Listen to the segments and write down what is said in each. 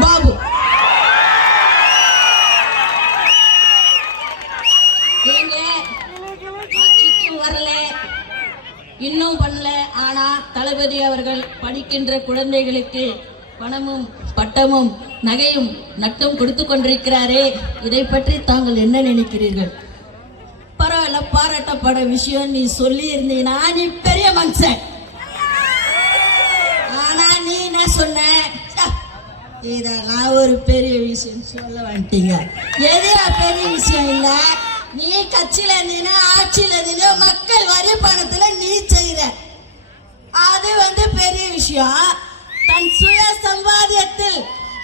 பாபு. நீங்க ஆட்சிக்கும் வரல, இன்னும் பண்ணல. ஆனா தளபதி அவர்கள் படிக்கின்ற குழந்தைகளுக்கு பணமும் பட்டமும் நகையும் நட்டும் கொடுத்து கொண்டிருக்கிறாரே, இதை பற்றி தாங்கள் என்ன நினைக்கிறீர்கள்? பரவாயில்ல, பாராட்டப்பட விஷயம் நீ சொல்லி இருந்தீங்கன்னா நீ பெரிய மனுஷன். ஆனா நீ என்ன சொன்ன, இதெல்லாம் ஒரு பெரிய விஷயம் சொல்ல வந்துட்டீங்க. எதுனா பெரிய விஷயம் இல்ல, நீ கட்சியில இருந்தீங்கன்னா ஆட்சியில இருந்தீங்க, மக்கள் வரி பணத்துல நீ செய்யற, அது பெரிய விஷயம். தன் சுய சம்பாதியத்தில்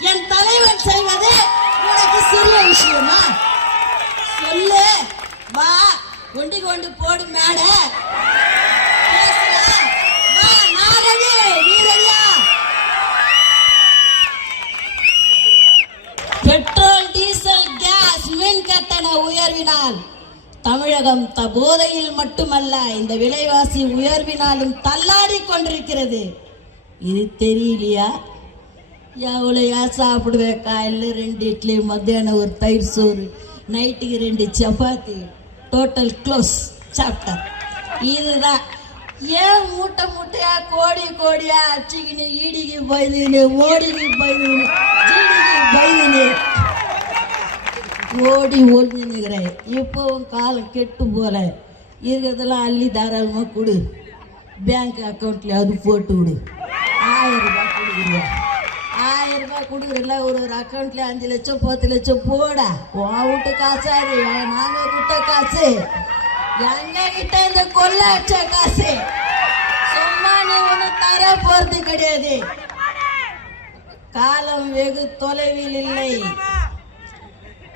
என் தலைவன் செய்வது உனக்கு சிறிய விஷயமா? சொல்லு, வா கொண்டு கொண்டு போடு மேட பெட்ரோல் டீசல் கேஸ் மின் கட்டண உயர்வினால் தமிழகம் போதையில் மட்டுமல்ல, இந்த விலைவாசி உயர்வினாலும் தள்ளாடி கொண்டிருக்கிறது. இது தெரியலையா? எவ்வளோயா சாப்பிடுவேன்? காலையில் 2 இட்லி, மத்தியானம் ஒரு தயிர் சோறு, நைட்டுக்கு 2 சப்பாத்தி, டோட்டல் க்ளோஸ் சாப்பிட்டேன். இதுதான் ஏன் மூட்டை மூட்டையா கோடி கோடியா அச்சுக்கின்னு ஈடிக்கு பயந்துன்னு ஓடிக்கு பயந்துன்னு ஜீடிக்கு பயந்துன்னு ஓடி ஒழிஞ்சுக்கிறேன். இப்போவும் காலம் கெட்டு போல இருக்கிறதெல்லாம் அள்ளி தாராளமாக கொடு, பேங்க் அக்கௌண்ட்ல போட்டு விடு. 1000 ரூபாய் கொடுக்குறியா? 1000 ரூபாய் கொடுக்குறல, ஒரு அக்கௌண்ட்ல 5 லட்சம் 10 லட்சம் போடா. வீட்டு காசாது, நாங்க கிட்ட காசு, எங்க கிட்ட இந்த கொள்ள அடிச்ச காசு சும்மா நீ ஒண்ணு தர போறது கிடையாது. காலம் வெகு தொலைவில் இல்லை,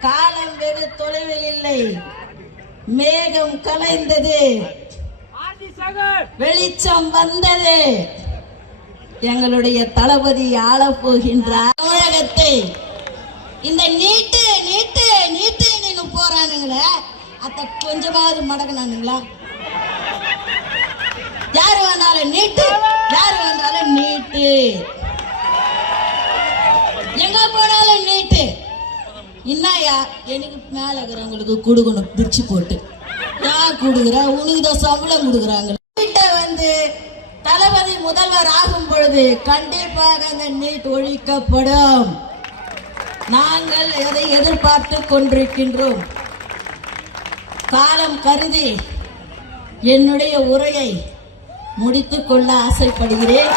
காலம் வெகு தொலைவில் இல்லை. மேகம் கலைந்தது, வெளிச்சம் வந்தது. எங்களுடைய தளபதி ஆள போகின்றார் தமிழகத்தை. இந்த நீட்டு நீட்டு நீட்டு நீனு போறானுங்களே, அத கொஞ்சமாவது மடங்கினானுங்களா? யாரு வந்தாலும் நீட்டு, யாரு வந்தாலும் நீட்டு, எங்க போனாலும் நீட்டு. என்னையா எனக்கு மேல இருக்கிறவங்களுக்கு கொடுக்கணும் பிரிச்சு போட்டு, யார் கொடுக்குற? உனக்கு தான் சம்பளம் கொடுக்குறாங்க. தளபதி முதல்வர் ஆகும் பொழுது கண்டிப்பாக அந்த நீட் ஒழிக்கப்படும். நாங்கள் எதை எதிர்பார்த்து கொண்டிருக்கின்றோம். காலம் கருதி என்னுடைய உரையை முடித்துக் கொள்ள ஆசைப்படுகிறேன்.